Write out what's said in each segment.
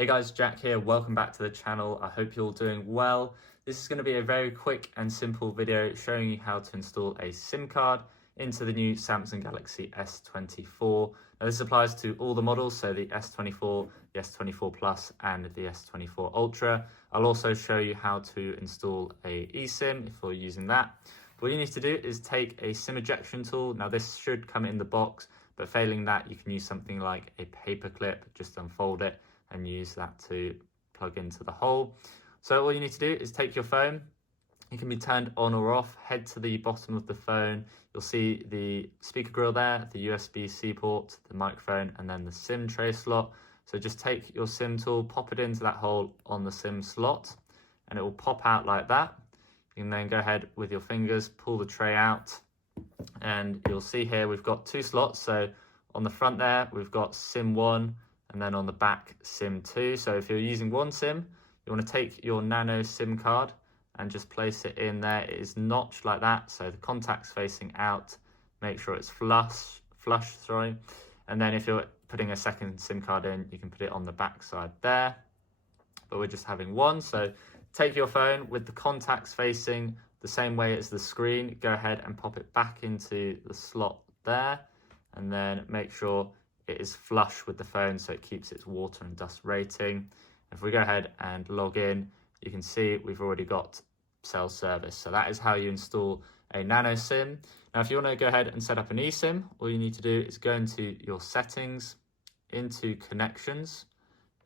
Hey guys, Jack here. Welcome back to the channel. I hope you're all doing well. This is going to be a very quick and simple video showing you how to install a SIM card into the new Samsung Galaxy S24. Now this applies to all the models, so the S24, the S24 Plus and the S24 Ultra. I'll also show you how to install a eSIM if you're using that. What you need to do is take a SIM ejection tool. Now this should come in the box, but failing that you can use something like a paper clip, just unfold it and use that to plug into the hole. So all you need to do is take your phone. It can be turned on or off. Head to the bottom of the phone. You'll see the speaker grill there, the USB-C port, the microphone, and then the SIM tray slot. So just take your SIM tool, pop it into that hole on the SIM slot, and it will pop out like that. You can then go ahead with your fingers, pull the tray out, and you'll see here we've got two slots. So on the front there, we've got SIM 1, and then on the back SIM 2. So if you're using one SIM, you want to take your nano SIM card and just place it in there. It is notched like that, so the contact's facing out. Make sure it's flush, and then if you're putting a second SIM card in, you can put it on the back side there, but we're just having one. So take your phone with the contacts facing the same way as the screen, go ahead and pop it back into the slot there, and then make sure it is flush with the phone so it keeps its water and dust rating. If we go ahead and log in, you can see we've already got cell service. So that is how you install a nano SIM. Now, if you want to go ahead and set up an eSIM, all you need to do is go into your settings, into connections,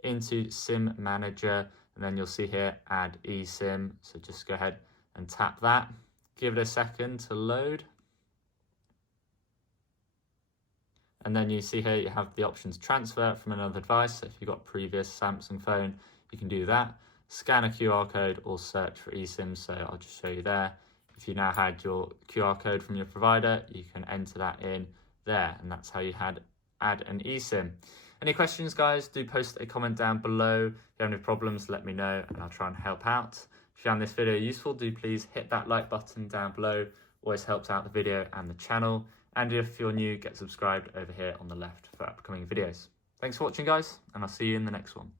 into SIM manager, and then you'll see here add eSIM. So just go ahead and tap that. Give it a second to load. And then you see here you have the options transfer from another device. So if you've got a previous Samsung phone, you can do that. Scan a QR code or search for eSIM. So I'll just show you there. If you now had your QR code from your provider, you can enter that in there. And that's how you add an eSIM. Any questions, guys, do post a comment down below. If you have any problems, let me know and I'll try and help out. If you found this video useful, do please hit that like button down below. Always helps out the video and the channel. And if you're new, get subscribed over here on the left for upcoming videos. Thanks for watching, guys, and I'll see you in the next one.